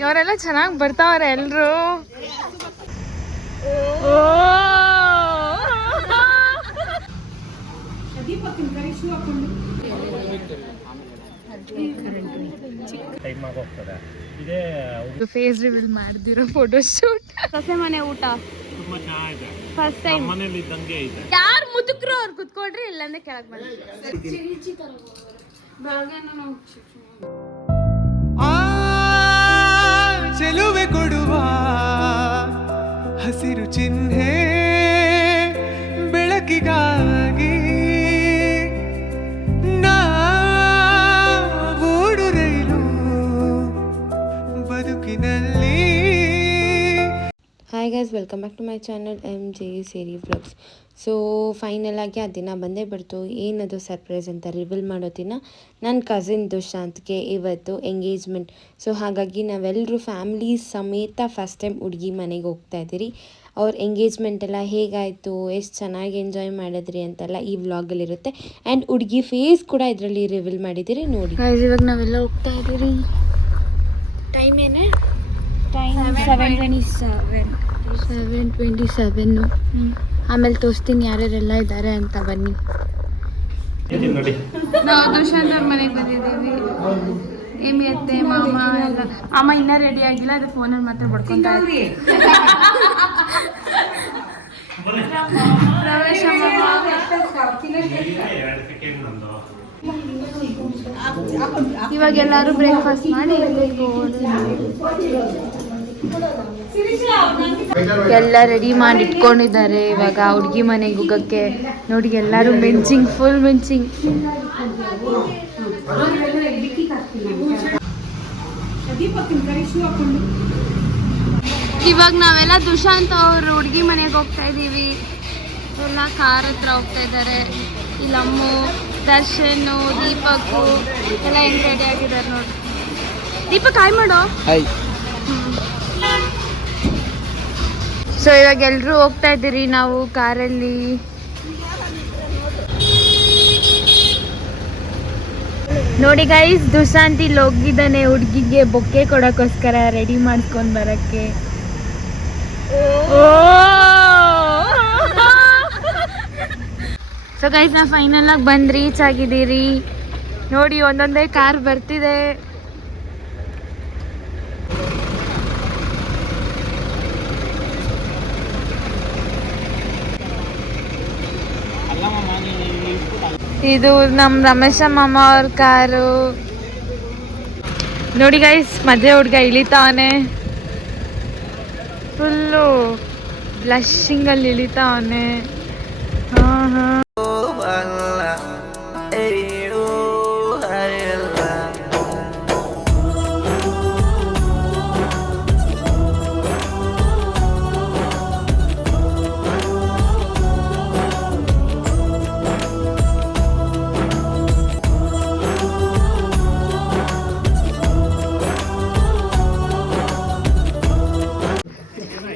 ಇವರೆಲ್ಲ ಚೆನ್ನಾಗಿ ಬರ್ತಾವ್ರೆ ಎಲ್ರು. ಫೇಸ್ ರಿವೀಲ್ ಮಾಡ್ದಿರೋ ಫೋಟೋ ಶೂಟ್. ಹೊಸ ಮನೆ ಊಟ ಫಸ್ಟ್ ಟೈಮ್ ಮನೇಲಿ ಇದ್ದಂಗೆ ಇದೆ. ಯಾರು ಮುದುಕರು ಅವ್ರು ಕುತ್ಕೊಳ್ರಿ, ಇಲ್ಲಾಂದ್ರೆ ಕೆಳಗೆ ಬನ್ನಿ. ಚೆಲುವೆ ಕೊಡುವ ಹಸಿರು ಚಿಹ್ನೆ ಬೆಳಕಿಗಾಗಿ ನಾವೂಡು ರೈಲು ಬದುಕಿನಲ್ಲಿ. Hi guys, welcome back to my channel MJ ಸೇರಿ ವ್ಲಾಗ್ಸ್. ಸೊ ಫೈನಲ್ ಆಗಿ ಆ ದಿನ ಬಂದೇ ಬಿಡ್ತು. ಏನದು ಸರ್ಪ್ರೈಸ್ ಅಂತ ರಿವೀಲ್ ಮಾಡೋ ದಿನ ನನ್ನ ಕಸಿನ್ ದುಶಾಂತ್ಗೆ ಇವತ್ತು ಎಂಗೇಜ್ಮೆಂಟ್. ಸೊ ಹಾಗಾಗಿ ನಾವೆಲ್ಲರೂ ಫ್ಯಾಮ್ಲಿ ಸಮೇತ ಫಸ್ಟ್ ಟೈಮ್ ಹುಡುಗಿ ಮನೆಗೆ ಹೋಗ್ತಾ ಇದ್ದೀರಿ. ಅವ್ರ ಎಂಗೇಜ್ಮೆಂಟ್ ಎಲ್ಲ ಹೇಗಾಯಿತು, ಎಷ್ಟು ಚೆನ್ನಾಗಿ ಎಂಜಾಯ್ ಮಾಡಿದ್ರಿ ಅಂತೆಲ್ಲ ಈ ವ್ಲಾಗಲ್ಲಿರುತ್ತೆ. ಆ್ಯಂಡ್ ಹುಡುಗಿ ಫೇಸ್ ಕೂಡ ಇದರಲ್ಲಿ ರಿವೀಲ್ ಮಾಡಿದ್ದೀರಿ, ನೋಡಿ. ಇವಾಗ ನಾವೆಲ್ಲ ಹೋಗ್ತಾ ಇದ್ದೀರಿ. ಟೈಮ್ ಏನೇ? ಟೈಮ್ 7:27. ಆಮೇಲೆ ತೋರಿಸ್ತೀನಿ ಯಾರ್ಯಾರೆಲ್ಲ ಇದ್ದಾರೆ ಅಂತ, ಬನ್ನಿ. ನಾವು ದುಶಾಂತ್ ಅವ್ರ ಮನೆಗೆ ಬಂದಿದ್ದೀವಿ. ಏಮಿ ಅತ್ತೆ ಮಾಮ ಎಲ್ಲ. ಅಮ್ಮ ಇನ್ನೂ ರೆಡಿ ಆಗಿಲ್ಲ, ಅದು ಫೋನಲ್ಲಿ ಮಾತ್ರ ಬಡ್ಕೊಂತ ಪ್ರವೇಶ. ಇವಾಗ ಎಲ್ಲರೂ ಬ್ರೇಕ್ಫಾಸ್ಟ್ ಮಾಡಿ ಎಲ್ಲ ರೆಡಿ ಮಾಡಿ ಇಟ್ಕೊಂಡಿದ್ದಾರೆ. ಇವಾಗ ಹುಡುಗಿ ಮನೆಗೆ ಹೋಗಕ್ಕೆ ನೋಡಿ, ಎಲ್ಲರೂ ಮೆಂಚಿಂಗ್, ಫುಲ್ ಮೆಂಚಿಂಗ್. ಇವಾಗ ನಾವೆಲ್ಲ ದುಶಾಂತ್ ಅವ್ರ ಹುಡುಗಿ ಮನೆಗೆ ಹೋಗ್ತಾ ಇದ್ದೀವಿ. ಎಲ್ಲ ಕಾರ್ ಹತ್ರ ಹೋಗ್ತಾ ಇದ್ದಾರೆ. ಇಲ್ಲಿ ಅಮ್ಮು, ದರ್ಶನ್, ದೀಪಕ್ ಎಲ್ಲ ಹೆಂಗ್ ರೆಡಿ ಆಗಿದ್ದಾರೆ ನೋಡಿ. ದೀಪಕ್ ಹಾಯ್ ಮಾಡೋ. ಸೊ ಇವಾಗ ಎಲ್ರೂ ಹೋಗ್ತಾ ಇದ್ದೀರಿ ನಾವು ಕಾರಲ್ಲಿ. ನೋಡಿ ಗೈಸ್, ದುಶಾಂತ್ ಇಲ್ಲಿ ಹೋಗಿದ್ದಾನೆ ಹುಡುಗಿಗೆ ಬೊಕ್ಕೆ ಕೊಡೋಕ್ಕೋಸ್ಕರ ರೆಡಿ ಮಾಡ್ಕೊಂಡು ಬರಕ್ಕೆ. ಸೊ ಗೈಸ್, ನಾವು ಫೈನಲ್ ಆಗಿ ಬಂದು ರೀಚ್ ಆಗಿದ್ದೀರಿ. ನೋಡಿ, ಒಂದೊಂದೇ ಕಾರ್ ಬರ್ತಿದೆ. ಇದು ನಮ್ಮ ರಮೇಶ ಮಾಮ ಅವ್ರ ಕಾರು. ನೋಡಿ ಗೈಸ್, ಮದುವೆ ಹುಡುಗ ಇಳಿತಾವನೆ, ಫುಲ್ಲು ಬ್ಲಶಿಂಗಲ್ಲಿ ಇಳಿತಾವನೆ.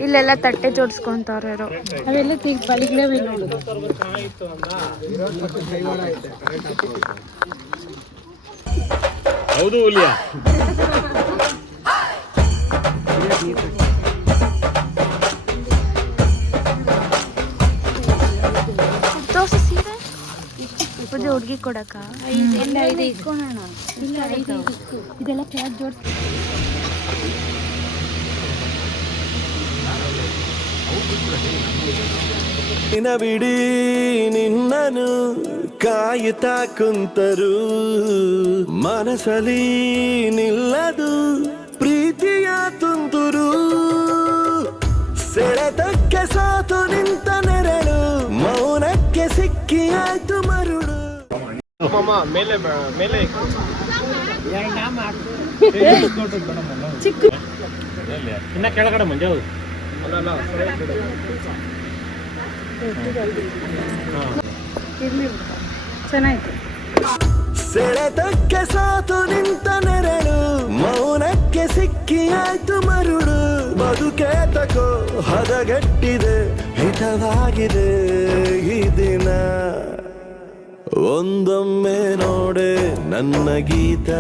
ಇಲ್ಲೆಲ್ಲ ತಟ್ಟೆ ಜೋಡಿಸ್ಕೊಂತವ್ರು. ಅವೆಲ್ಲ ಬಲಿಗಳೇ ನೋಡು. ಹೌದು ಹುಲಿಯಾ? ದೋಸೆ ಸೀರೆ ಹುಡುಗಿ ಕೊಡಕ ಇಟ್ಕೊಳ್ಳೋಣ. ಇದೆಲ್ಲ ಕೆಳಗೆ ಜೋಡಿಸ್. ಬಿಡಿ ನಿನ್ನನು ಕಾಯುತ್ತಾ ಕುಂತರು, ಮನಸಲಿ ನಿಲ್ಲದು ಪ್ರೀತಿಯ ತುಂತುರು. ಸೆಳೆತಕ್ಕೆ ಸಾತು ನಿಂತ ನೆರಳು, ಮೌನಕ್ಕೆ ಸಿಕ್ಕಿ ಆಯ್ತು ಮರುಳು. ಮೇಲೆ ಇನ್ನ ಕೆಳಗಡೆ ಮುಂಜೆ ಚೆನ್ನಾಯ್ತು. ಸೆಳೆತಕ್ಕೆ ಸಾತು ನಿಂತ ನೆರಳು, ಮೌನಕ್ಕೆ ಸಿಕ್ಕಿ ಆಯ್ತು ಮರುಳು. ಬದುಕೆ ತಕೋ ಹದಗೆಟ್ಟಿದೆ, ಹಿತವಾಗಿದೆ ಈ ದಿನ. ಒಂದೊಮ್ಮೆ ನೋಡೆ ನನ್ನ ಗೀತ,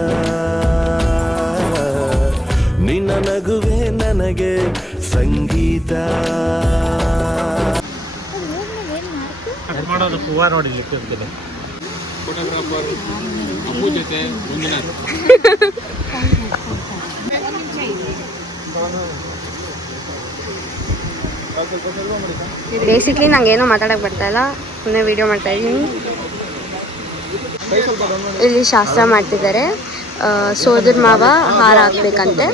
ನಿನ್ನ ನಗುವೆ ನನಗೆ ಸಂಗೀತ. ಮಾಡೋದು ಹೂವ ನೋಡಿಲಿಕ್ಕೆ ಇರ್ತದೆ. ಫೋಟೋಗ್ರಾಫರ್ ಅಪ್ಪು ಜೊತೆ ಮಂಜುನಾಥ್. ಬೇಸಿಕ್ಲಿ ನಂಗೇನು ಮಾತಾಡಕ್ಕೆ ಬರ್ತಾ ಇಲ್ಲ, ಸುಮ್ಮನೆ ವಿಡಿಯೋ ಮಾಡ್ತಾ ಇದ್ದೀನಿ. ಇಲ್ಲಿ ಶಾಸ್ತ್ರ ಮಾಡ್ತಿದ್ದಾರೆ. ಸೋದರ ಮಾವ ಹಾರ ಹಾಕ್ಬೇಕಂತೆ.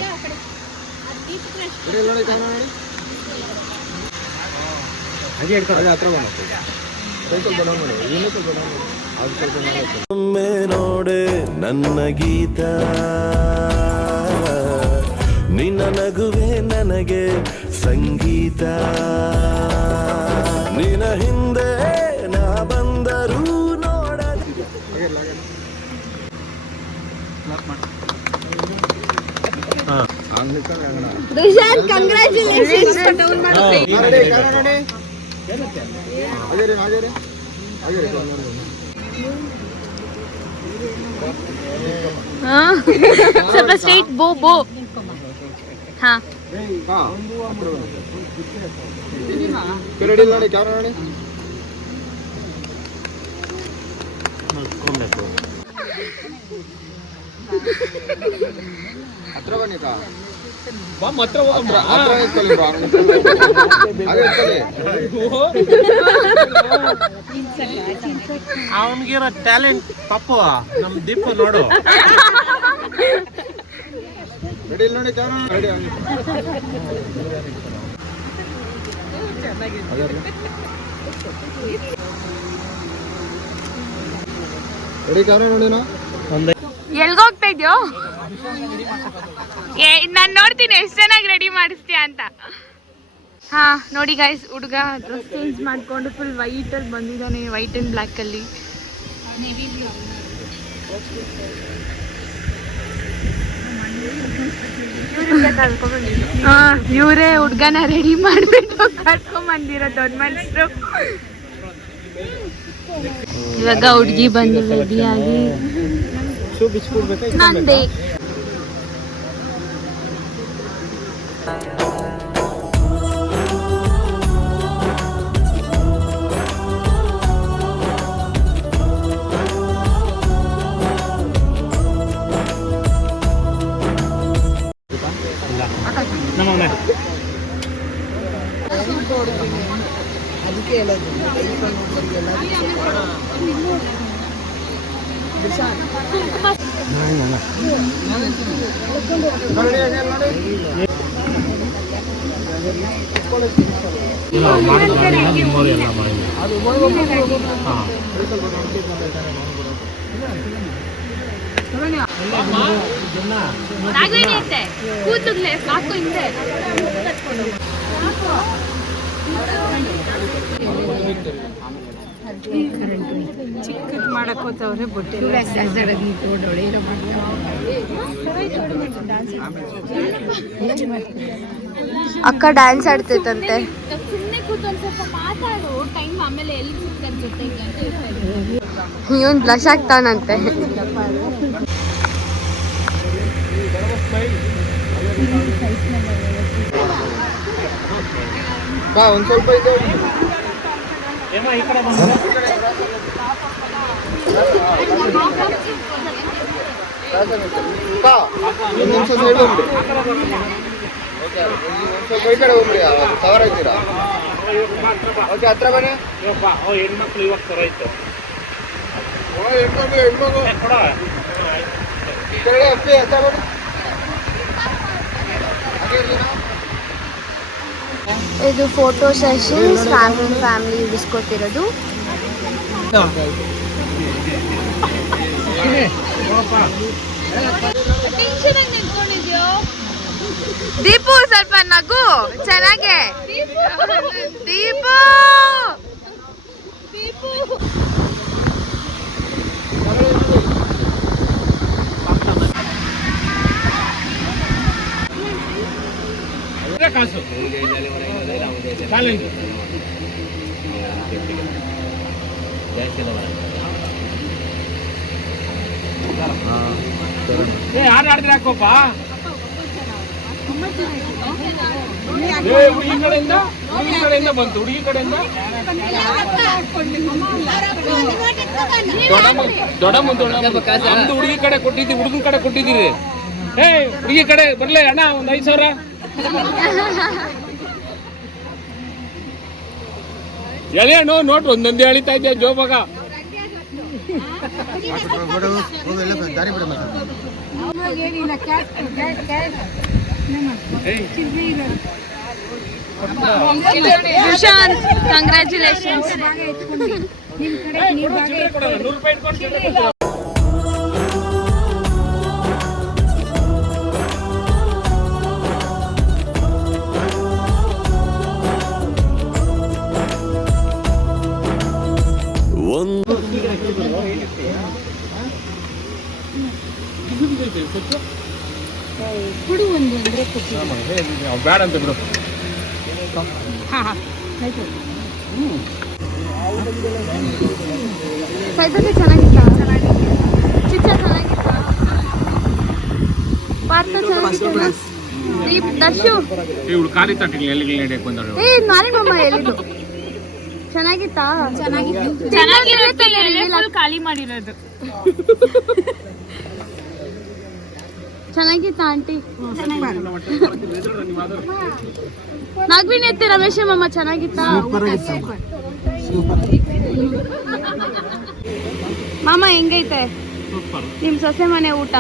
ಒಮ್ಮೆ ನೋಡೆ ನನ್ನ ಗೀತ, ನಿನ್ನ ನಗುವೆ ನನಗೆ ಸಂಗೀತ. ನಿನ್ನ ಹಿಂದೆ ನಾ ಬಂದರೂ ನೋಡದೆ. ಸ್ವಲ್ಪ ಸ್ಟ್ರೈಟ್ ಬೋ ಹಾ. ಅವನಿಗಿರೋ ಟ್ಯಾಲೆಂಟ್ ಪಪ್ಪು ನಮ್ ದೀಪ ನೋಡು. ಎಲ್ಗೋಗ್ತಾ ಇದ್ಯೋ? ನಾನು ನೋಡ್ತೀನಿ ಎಷ್ಟು ಚೆನ್ನಾಗಿ ರೆಡಿ ಮಾಡಿಸ್ತೀಯ ಅಂತ. ಹಾ ನೋಡಿ ಗೈಸ್, ಹುಡುಗ ಡ್ರೆಸ್ ಚೇಂಜ್ ಮಾಡ್ಕೊಂಡು ಫುಲ್ ವೈಟ್ ಅಲ್ಲಿ ಬಂದಿದ್ದಾನೆ, ವೈಟ್ ಅಂಡ್ ಬ್ಲ್ಯಾಕ್ ಅಲ್ಲಿ. ಇವರೇ ಹುಡ್ಗನ ರೆಡಿ ಮಾಡ್ಬಿಟ್ಟು ಕರ್ಕೊಂಡ್ ಬಂದಿರೋ ದೊಡ್ಡ ಮನುಷ್ಯರು. ಇವಾಗ ಹುಡ್ಗಿ ಬಂದು ರೆಡಿ ಆಗಿ ನಂದೇ ಕೂತುಗ್ಲೆ ಸಾಕು ಹಿಂದೆ. ಚಿಕ್ಕದ್ ಮಾಡಕ್ ಹೋತವ್ರೆ ಬೊಟ್ಟೆ. ಅಕ್ಕ ಡ್ಯಾನ್ಸ್ ಆಡ್ತೈತಂತೆ. ಇವನ್ ಬ್ಲಶ್ ಆಗ್ತಾನಂತೆ. ಒಂದ್ ಸ್ವಲ್ಪ ಇದೆ. ಈ ಕಡೆ ಬಂದ್ರೆ ಸ್ವಲ್ಪ ಈ ಕಡೆ ಹೋಗ್ರಿ, ಕವರ್ ಆಯ್ತೀರಾ? ಓಕೆ, ಹತ್ರ ಬನ್ನಿ. ಹೆಣ್ಮಕ್ಳು ಇವಾಗ ತರ ಇತ್ತು. ಹೆಣ್ಮಗು ಅಪ್ಪಿ ಹತ್ರ ಬನ್ನಿ. ಇದು ಫೋಟೋ ಸೆಷನ್ಸ್, ಫ್ಯಾಮಿಲಿ ಇಡಿಸ್ಕೊತಿರೋದು. ದೀಪು ಸ್ವಲ್ಪ ನಗು, ಚೆನ್ನಾಗೆ. ದೀಪು ಕಾಸು ಟ್ಯಾಲೆಂಟ್ ಹಾಡು ಆಡಿದ್ರೆ ಹಾಕೋಪ್ಪ. ಹುಡುಗಿ ಕಡೆಯಿಂದ ಬಂತು, ಹುಡುಗಿ ಕಡೆಯಿಂದ ನಮ್ದು ಹುಡುಗಿ ಕಡೆ ಕೊಟ್ಟಿದ್ದೀವಿ, ಹುಡುಗನ ಕಡೆ ಕೊಟ್ಟಿದ್ದೀರಿ. ಹುಡುಗಿ ಕಡೆ ಬರ್ಲೇ ಅಣ್ಣ, ಒಂದು 5,000. ಎಲೆಯಣ್ಣು ನೋಟ್ ಒಂದೊಂದೇ ಎಳಿತಾ ಇದ್ದೆ ಜೋಬಾಗ. ಸುಶಾಂತ್, ಕಂಗ್ರ್ಯಾಚುಲೇಷನ್ಸ್. ಒಂದು ಬೇಡ ಅಂತ ಬಿಡು. ಸೈತಕ್ಕೆ ಚೆನ್ನಾಗಿತ್ತ, ಚಿಚ್ಚ ಚೆನ್ನಾಗಿತ್ತ, ಪಾರ್ಥ ಚೆನ್ನಾಗಿತ್ತ, ದೀಪ್, ದರ್ಶು. ಇವಳು ಖಾಲಿ ತಟ್ಟಿಗೆ ಎಲ್ಲಿಗೆ ನಡೆಯಕ್ಕೆ ಬಂದಳು. ನಾನಿನಮ್ಮ ಎಲ್ಲಿದ್ದು ಚೆನ್ನಾಗಿತ್ತಾ? ಖಾಲಿ ಮಾಡಿರೋದು ಚೆನ್ನಾಗಿತ್ತಾ ಆಂಟಿ? ನಾಗ್ವಿನ್ ಎತ್ತೆ ರಮೇಶ ಮಾಮ ಚೆನ್ನಾಗಿತ್ತಾ? ಮಾಮ ಹೆಂಗೈತೆ ನಿಮ್ ಸೊಸೆ ಮನೆ ಊಟ?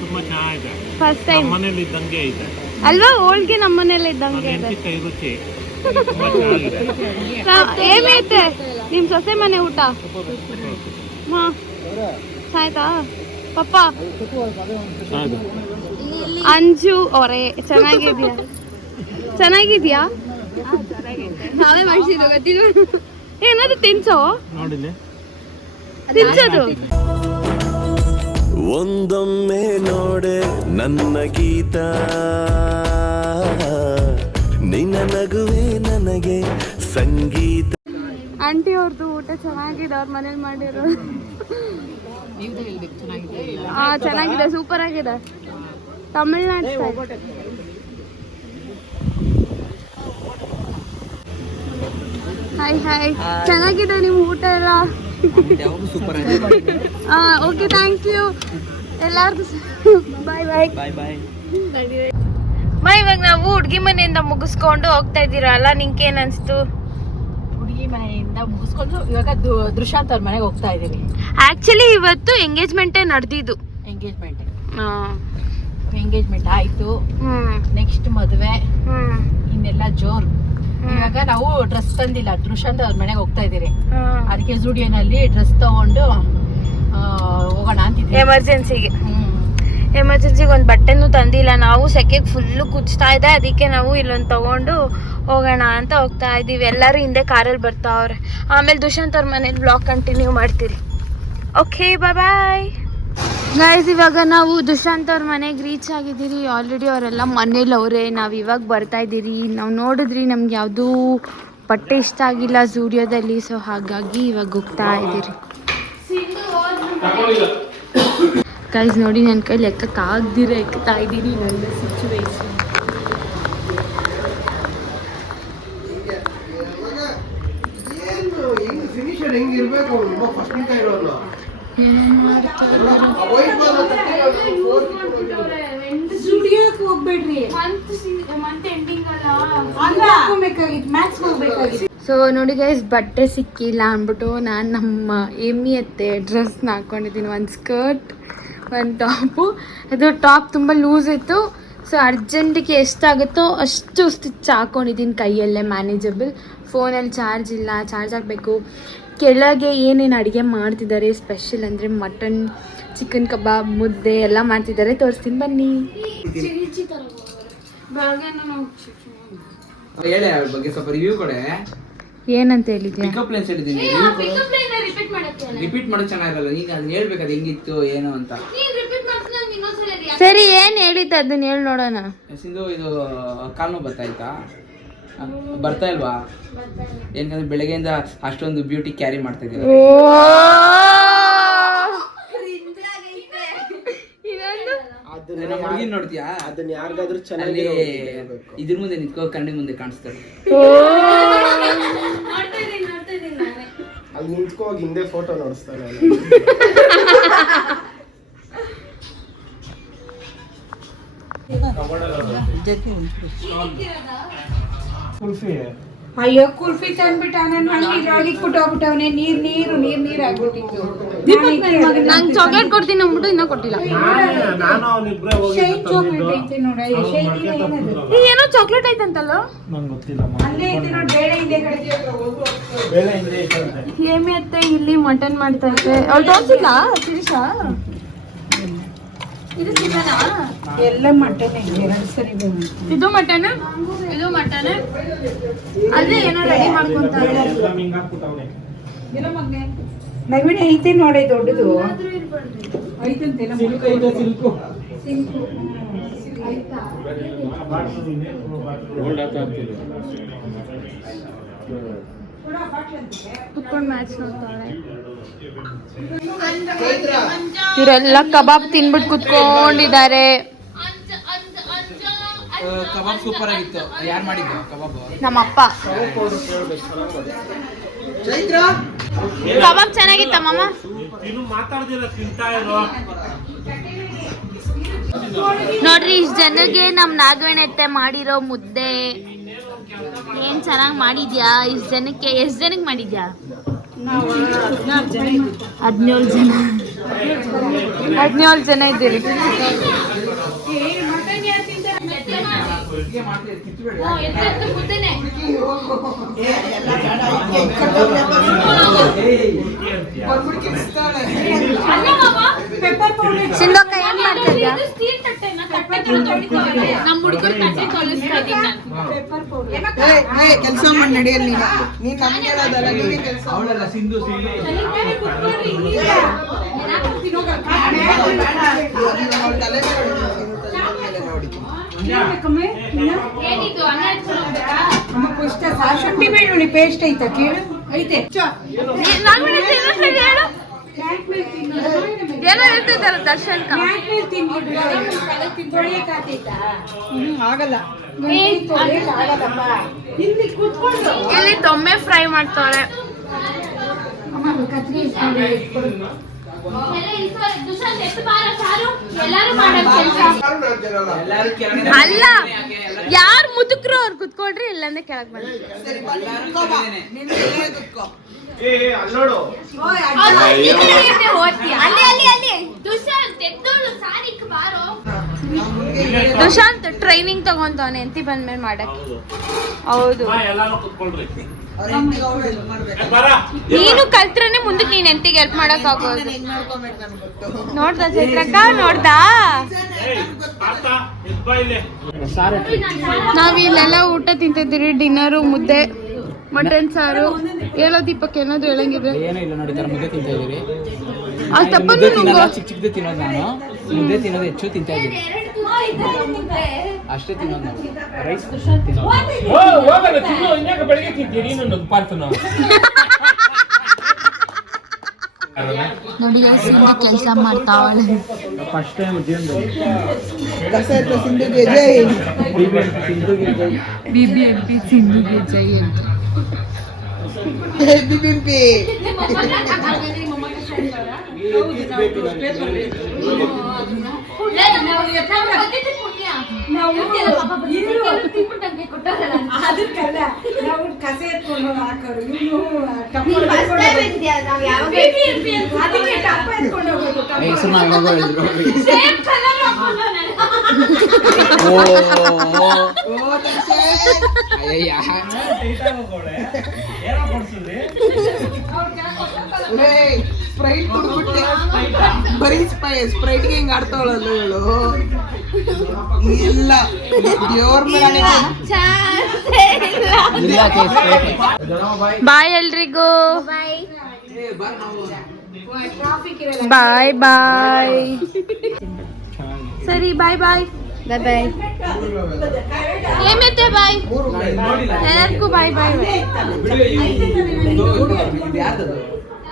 ತುಂಬಾ ಚೆನ್ನಾಗಿದೆ, ಫಸ್ಟ್ ಟೈಮ್ ಮನೇಲಿ ಇದ್ದಂಗೆ ಇದೆ ಅಲ್ವಾ? ಹೋಳ್ಗೆ ನಮ್ಮ ಮನೇಲಿ ಇದ್ದಂಗೆ ಇದೆ. ಕೈ ರುಚಿ ತುಂಬಾ ಚೆನ್ನಾಗಿದೆ. ಏನೈತೆ ನಿಮ್ ಸೊಸೆ ಮನೆ ಊಟ? ಹಾ ಆಯ್ತಾ ಪಪ್ಪ? ಅಂಜು ಅವರೇ ಚೆನ್ನಾಗಿದ್ಯಾ? ಚೆನ್ನಾಗಿದ್ಯಾ? ನಾವೇ ಮಾಡಿಸಿದ್ದು ಗೊತ್ತಿಲ್ಲ. ಏನಾದ್ರು ತಿನ್ಸೋ, ನೋಡಿಲ್ಲ ತಿನ್ಸೋದು. ಒಂದೊಮ್ಮೆ ನೋಡೆ ನನ್ನ ಗೀತ, ನಿನ್ನ ನಗುವೆ ನನಗೆ ಸಂಗೀತ. ಆಂಟಿ ಅವ್ರದ್ದು ಊಟ ಚೆನ್ನಾಗಿದೆ, ಅವ್ರ ಮನೇಲಿ ಮಾಡಿರೋ. ಹಾ ಚೆನ್ನಾಗಿದೆ, ಸೂಪರ್ ಆಗಿದೆ. ತಮಿಳ್ನಾಡು ಸ್ಟೈಲ್. ಹಾಯ್ ಹಾಯ್, ಚೆನ್ನಾಗಿದೆ ನಿಮ್ಮ ಊಟ ಎಲ್ಲ. ಓಕೆ, ಥ್ಯಾಂಕ್ ಯು ಎಲ್ಲಾರ್ಗು. ಬಾಯ್ ಬಾಯ್ ಬಾಯ್ ಬಾಯ್. ಇವಾಗ ನಾವು ಹುಡ್ಗಿ ಮನೆಯಿಂದ ಮುಗಿಸ್ಕೊಂಡು ಹೋಗ್ತಾ ಇದ್ದೀರಲ್ಲ, ನಿಂಗೆ ಏನ್ ಅನ್ಸ್ತು? ಹುಡುಗಿ ಮನೆಯಿಂದ ಮುಗಿಸ್ಕೊಂಡು ಇವಾಗ ದೃಶಾಂತ್ ಅವ್ರ ಮನೆಗೆ ಹೋಗ್ತಾ ಇದೀವಿ. ಆಕ್ಚುಲಿ ಇವತ್ತು ಎಂಗೇಜ್ಮೆಂಟೇ ನಡೆದಿದ್ದು. ಎಂಗೇಜ್ಮೆಂಟ್ ಆಯ್ತು, ನೆಕ್ಸ್ಟ್ ಮದುವೆ, ಇನ್ನೆಲ್ಲ ಜೋರ್. ಇವಾಗ ನಾವು ಡ್ರೆಸ್ ತಂದಿಲ್ಲ, ದೃಶಾಂತ್ ಅವ್ರ ಮನೆಗೆ ಹೋಗ್ತಾ ಇದೀರಿ. ಅದಕ್ಕೆ ಜುಡಿಯೋನಲ್ಲಿ ಡ್ರೆಸ್ ತಗೊಂಡು ಹೋಗೋಣ ಅಂತಿದ್ವಿ. ಎಮರ್ಜೆನ್ಸಿಗೆ ಒಂದು ಬಟ್ಟೆನೂ ತಂದಿಲ್ಲ ನಾವು, ಸೆಕೆಗೆ ಫುಲ್ಲು ಕುಚ್ತಾ ಇದೆ. ಅದಕ್ಕೆ ನಾವು ಇಲ್ಲೊಂದು ತಗೊಂಡು ಹೋಗೋಣ ಅಂತ ಹೋಗ್ತಾ ಇದ್ದೀವಿ. ಎಲ್ಲರೂ ಹಿಂದೆ ಕಾರಲ್ಲಿ ಬರ್ತಾವ್ರೆ. ಆಮೇಲೆ ದುಷ್ಯಂತ್ ಅವ್ರ ಮನೇಲಿ ಬ್ಲಾಗ್ ಕಂಟಿನ್ಯೂ ಮಾಡ್ತೀರಿ. Okay, bye guys. ಇವಾಗ ನಾವು ದುಷ್ಯಂತ್ ಅವ್ರ ಮನೆಗೆ ರೀಚ್ ಆಗಿದ್ದೀರಿ. ಆಲ್ರೆಡಿ ಅವರೆಲ್ಲ ಮನೇಲಿ ಅವರೇ. ನಾವು ಇವಾಗ ಬರ್ತಾ ಇದ್ದೀರಿ. ನಾವು ನೋಡಿದ್ರಿ ನಮ್ಗೆ ಯಾವುದೂ ಬಟ್ಟೆ ಇಷ್ಟ ಆಗಿಲ್ಲ ಝೂಡಿಯೋದಲ್ಲಿ, ಸೊ ಹಾಗಾಗಿ ಇವಾಗ ಹೋಗ್ತಾ ಇದ್ದೀರಿ. ಗೈಸ್ ನೋಡಿ, ನನ್ನ ಕೈಲಿ ಎಕ್ಕಕ್ಕಾಗ್ದಿರ ಎಕ್ತಾ ಇದ್ದೀನಿ. ನನ್ನ ಸಿಚುವೇಶನ್ ಸೊ ನೋಡಿ ಗೈಸ್, ಬಟ್ಟೆ ಸಿಕ್ಕಿಲ್ಲ ಅಂದ್ಬಿಟ್ಟು ನಾನು ನಮ್ಮ ಎಮ್ಮಿ ಅತ್ತೆ ಡ್ರೆಸ್ನ ಹಾಕ್ಕೊಂಡಿದ್ದೀನಿ. ಒಂದು ಸ್ಕರ್ಟ್, ಒಂದು ಟಾಪು. ಇದು ಟಾಪ್ ತುಂಬ ಲೂಸ್ ಇತ್ತು, ಸೊ ಅರ್ಜೆಂಟಿಗೆ ಎಷ್ಟಾಗುತ್ತೋ ಅಷ್ಟು ಸ್ಟಿಚ್ ಹಾಕ್ಕೊಂಡಿದ್ದೀನಿ ಕೈಯಲ್ಲೇ, ಮ್ಯಾನೇಜಬಲ್. ಫೋನಲ್ಲಿ ಚಾರ್ಜ್ ಇಲ್ಲ, ಚಾರ್ಜ್ ಹಾಕಬೇಕು. ಕೆಳಗೆ ಏನೇನು ಅಡುಗೆ ಮಾಡ್ತಿದ್ದಾರೆ ಸ್ಪೆಷಲ್ ಅಂದರೆ ಮಟನ್, ಚಿಕನ್ ಕಬಾಬ್, ಮುದ್ದೆ ಎಲ್ಲ ಮಾಡ್ತಿದ್ದಾರೆ. ತೋರಿಸ್ತೀನಿ ಬನ್ನಿ. ಹೇಳಿ ಅವ್ರ ಬಗ್ಗೆ ಸ್ವಲ್ಪ ರಿವ್ಯೂ ಕೊಡೆ. ಏನಂತ ಹೇಳಿದ್ಯಾ? ಪಿಕಪ್ ಲೈನ್ಸ್ ಹೇಳಿದ್ದೀನಿ, ರಿಪೀಟ್ ಮಾಡೋದು ಚೆನ್ನಾಗಿರಲ್ಲ. ಈಗ ಅದನ್ನ ಹೇಳ್ಬೇಕು, ಅದು ಹೆಂಗಿತ್ತು ಏನು ಅಂತ. ಸರಿ, ಏನು ಹೇಳಿದ್ದೆ ಅದನ್ನ ಹೇಳಿ ನೋಡೋಣ. ಇದು ಕಾಲು ನೋವು ಬರ್ತಾ ಇಲ್ವಾ? ಏನಂದ್ರೆ ಬೆಳಗ್ಗೆಯಿಂದ ಅಷ್ಟೊಂದು ಬ್ಯೂಟಿ ಕ್ಯಾರಿ ಮಾಡ್ತಾ ಇದ್ದೀವಿ. ನಮ್ಮ ಹುಡುಗಿನ ನೋಡ್ತೀಯಾ? ಅದನ್ನ ಯಾರಿಗಾದ್ರೂ ಅಲ್ಲಿ ಚೆನ್ನಾಗಿ ಇದ್ರ ಮುಂದೆ ನಿಂತ್ಕೋ, ಕಣ್ಣಿ ಮುಂದೆ ಕಾಣಿಸ್ತಾರೆ. ಅಲ್ಲಿ ನಿಂತ್ಕೋಗಿ ಹಿಂದೆ ಫೋಟೋ ನೋಡಿಸ್ತಾನೆ. ಅಯ್ಯೋ ಕುಲ್ಫಿ ತಂದ್ಬಿಟ್ಟ ನನ್ನ ಮನೆ ಇದ್ರೊಳಗೆ ಇಟ್ಬಿಟ್ಟೋಗ್ಬಿಟ್ಟವನೆ. ನೀರ್ ಆಗ್ಬಿಟ್ಟಿತ್ತು. ನಂಗೆ ಚಾಕ್ಲೇಟ್ ಕೊಡ್ತೀನಿ ಅಂದ್ಬಿಟ್ಟು ಇನ್ನೂ ಕೊಟ್ಟಿಲ್ಲ. ಶೈನ್ ಚಾಕ್ಲೇಟ್ ಐತೆ ನೋಡ. ಏನೋ ಚಾಕ್ಲೇಟ್ ಐತಂತಲ್ಲ, ಅಲ್ಲೇ ಐತೆ ನೋಡಿ. ಬೇಳೆ ಹಿಂದೆ ಕಡೆ ಹೇಮಿ ಅತ್ತೆ ಇಲ್ಲಿ ಮಟನ್ ಮಾಡ್ತಾ ಇದ್ದೆ. ಅವ್ಳು ತೋರಿಸಿಲ್ಲ ಶಿರೀಷಾ? ಇದು ಚಿಕನಾ? ಎಲ್ಲ ಮಟನ್ 2 ಸರಿ ಇದು ಮಟನ್, ಇದು ಮಟನ್. ಅಲ್ಲೇ ಏನೋ ರೆಡಿ ಮಾಡ್ಕೊಂತಾರೆ. ನಗವಿನ ಐತೆ ನೋಡಿ ದೊಡ್ಡದು ಐತಂತೆ. ಕುತ್ಕೊಂಡು ಮ್ಯಾಚ್ ನೋಡ್ತಾಳೆ. ಇವರೆಲ್ಲ ಕಬಾಬ್ ತಿನ್ಬಿಟ್ಟು ಕುತ್ಕೊಂಡಿದ್ದಾರೆ. ಕಬಾಬ್ ಸೂಪರ್ ಆಗಿತ್ತು. ಯಾರು ಮಾಡಿದ್ದು ಕಬಾಬ್? ನಮ್ಮಪ್ಪ. ಕಬಾಬ್ ಚೆನ್ನಾಗಿತ್ತ ಮಾಮ? ನೋಡ್ರಿ, ಇಷ್ಟು ಜನಕ್ಕೆ ನಮ್ ನಾಗವೇಣತ್ತೆ ಮಾಡಿರೋ ಮುದ್ದೆ ಏನ್ ಚೆನ್ನಾಗಿ ಮಾಡಿದ್ಯಾ. ಇಷ್ಟು ಜನಕ್ಕೆ ಎಷ್ಟು ಜನಕ್ಕೆ ಮಾಡಿದ್ಯಾ? 17 ಜನ ಇದ್ದೀರಿ. ಸಿಂಧಕ್ಕ ಏನ್ ಮಾಡ್ತಿದ್ಯಾ? ನಮ್ಮ ಹುಡುಗರು ತಟ್ಟೆ ತೊಳಿಸ್ತಾ ಇದ್ದೀನಿ. ಕೆಲಸ ಮಾಡಿ ನಡೆಯಲ್ಲ ನೀನ್ ನಮ್ಗೆ ಹೇಳೋದಲ್ಲ. ನೀನೇ ಕೆಲಸ ಅವಳೆಲ್ಲ ಸಿಂಧು ಶುಂಠಿ ಬೆಳ್ಳುಳ್ಳಿ ಪೇಸ್ಟ್ ಐತ ಕೇಳು. ಐತೆ ಏನೋ ಹೇಳ್ತಿದ್ದಾರ ದರ್ಶನ್. ಆಗಲ್ಲ ಇಲ್ಲಿ ತೊಮ್ಮೆ ಫ್ರೈ ಮಾಡ್ತಾಳೆ. ಅಲ್ಲ, ಯಾರು ಮುದುಕ್ರು ಅವ್ರು ಕುತ್ಕೊಳ್ರಿ, ಇಲ್ಲಂದ್ರೆ ಕೆಳಗ್ ಬನ್ನಿ. ದುಶಾಂತ್ ಟ್ರೈನಿಂಗ್ ತಗೊಂತವನೆ ಎಂತಿ ಬಂದ್ಮೇಲೆ ಮಾಡಕ್. ಹೌದು, ನೀನು ಕಲ್ತ್ರೇನೆ ಮುಂದಕ್ಕೆ ನೀನ್ ಎಂತಿಗೆ ಹೆಲ್ಪ್ ಮಾಡಕ್ ಆಗೋದು. ನೋಡ್ದ ಚೈತ್ರಕ್ಕ? ನೋಡ್ದಾ? ನಾವ್ ಇಲ್ಲೆಲ್ಲ ಊಟ ತಿಂತಿದ್ದೀರಿ. ಡಿನ್ನರು ಮುದ್ದೆ, ಮಟನ್ ಸಾರು. ಹೇಳೋ ದೀಪಕ್ ಏನಾದ್ರು ಹೇಳಂಗಿದ್ರೆ? ಏನೂ ಇಲ್ಲ ನೋಡಿ, ಮುದ್ದೆ ತಿಂತಾ ಇದೀರಿ. ಅದು ತಪ್ಪನ್ನು ಚಿಕ್ಕ ಚಿಕ್ಕದೇ ತಿನ್ನೋದು. ನಾನು ಮುದ್ದೆ ತಿನ್ನೋದು ಹೆಚ್ಚು ತಿಂತಾ ಇದ್ದೀನಿ. ಅಷ್ಟೇ ತಿನ್ನೋದು ನಾವು. ರೈಸ್ ಬೆಳಿಗ್ಗೆ ತಿಂತೀನಿ ನೋಡಿ ಕೆಲಸ ಮಾಡ್ತಾವಳೆ. ಫಸ್ಟ್ ಟೈಮ್ ಜೀವನದಲ್ಲಿ BBMP ಸಿಂಧುಗೆ ಜೈ ಅಂತ. ಅದಕ್ಕಲ್ಲ ನಾವು ಕಸ ಎತ್ಕೊಂಡು ಹಾಕೋರು. ಅದಕ್ಕೆ ಟಪ್ಪ ಎತ್ಕೊಂಡು ಹೋಗೋದು. ಹೆಸರು ನಾವು ಹೇಳಿದ್ರು. ಸ್ಪ್ರೈಟ್ ಕುಡ್ಬಿಟ್ಟೆ. ಬರೀ ಸ್ಪ್ರೈಟ್ಗೆ ಹಿಂಗ್ ಆಡ್ತಾವಳಲ್ಲ ಹೇಳು. ಇಲ್ಲ ದೇವ್ರ ಮೇಲೆ ಬಾಯ್ ಎಲ್ರಿಗೂ. ಬಾಯ್ ಬಾಯ್. ಸರಿ, ಬಾಯ್ ಬಾಯ್. ಬಾಯ್ ಬಾಯ್. ಏಮೈತೆ ಬಾಯ್. ಎಲ್ಲರಿಗೂ ಬಾಯ್ ಬಾಯ್.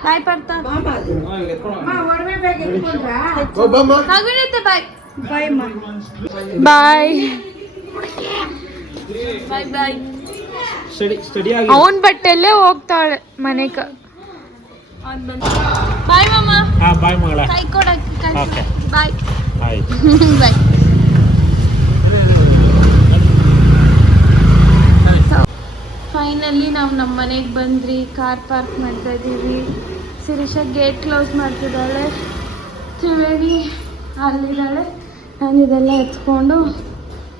ಬಾಯ್ ಬರ್ತಾ. ಒಡವೆ ಬ್ಯಾಗ್ ಎತ್ಕೊಂಡ್ರಾ? ಒಬ್ಬಮ್ಮ ನಗುನೈತೆ ಬಾಯ್. ಬಾಯ್ ಮಾ. ಬಾಯ್ ಬಾಯ್ ಬಾಯ್. ಅವನ್ ಬಟ್ಟೆಲ್ಲೇ ಹೋಗ್ತಾಳೆ ಮನೆಗ. ಬಾಯ್ ಮಾಮ. ಬಾಯ್ ಮಗಳ. ಕೈ ಕೊಡಕ್ಕೆ ಬಾಯ್ ಹಾಯ್. ಬಾಯ್. ಫೈನಲಿ ನಾವು ನಮ್ಮ ಮನೆಗೆ ಬಂದ್ರಿ. ಕಾರ್ ಪಾರ್ಕ್ ಮಾಡ್ತಾ ಇದ್ದೀವಿ. ಶಿರೀಷ ಗೇಟ್ ಕ್ಲೋಸ್ ಮಾಡ್ತಿದ್ದಾಳೆ. ತ್ರಿವೇಣಿ ಅಲ್ಲಿದ್ದಾಳೆ. ನಾನು ಇದೆಲ್ಲ ಎತ್ಕೊಂಡು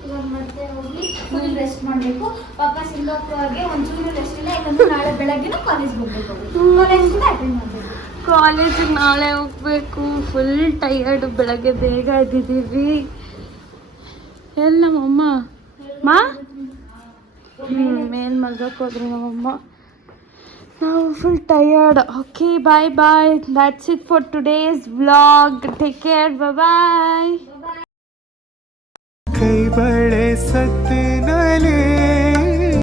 ಇವಾಗ ಮತ್ತೆ ಹೋಗಿ ಫುಲ್ ರೆಸ್ಟ್ ಮಾಡಬೇಕು. ಪಾಪ ಸಿಂಗಾಪುರ್ಗೆ ಒಂಚೂರು ರೆಸ್ಟ್ ಇಲ್ಲ, ಯಾಕಂದ್ರೆ ನಾಳೆ ಬೆಳಗ್ಗೆ ಕಾಲೇಜ್ ಹೋಗ್ಬೇಕು. ಕಾಲೇಜ್ ಕೂಡ ಅಟೆಂಡ್ ಮಾಡಬೇಕು. ಕಾಲೇಜಿಗೆ ನಾಳೆ ಹೋಗ್ಬೇಕು. Full tired. ಬೆಳಗ್ಗೆ ಬೇಗ ಎದ್ದಿದ್ದೀವಿ. ಎಲ್ಲ ನಮ್ಮಮ್ಮ ಮಾ ಮೇಲೆ ಮಲ್ಗಕ್ಕೆ ಹೋದ್ರಿ ನಮ್ಮಮ್ಮ. ನಾವು full tired. Okay bye bye. That's it for today's vlog. Take care. Bye. ಕೈ ಬಳೆ ಸತ್ತೆ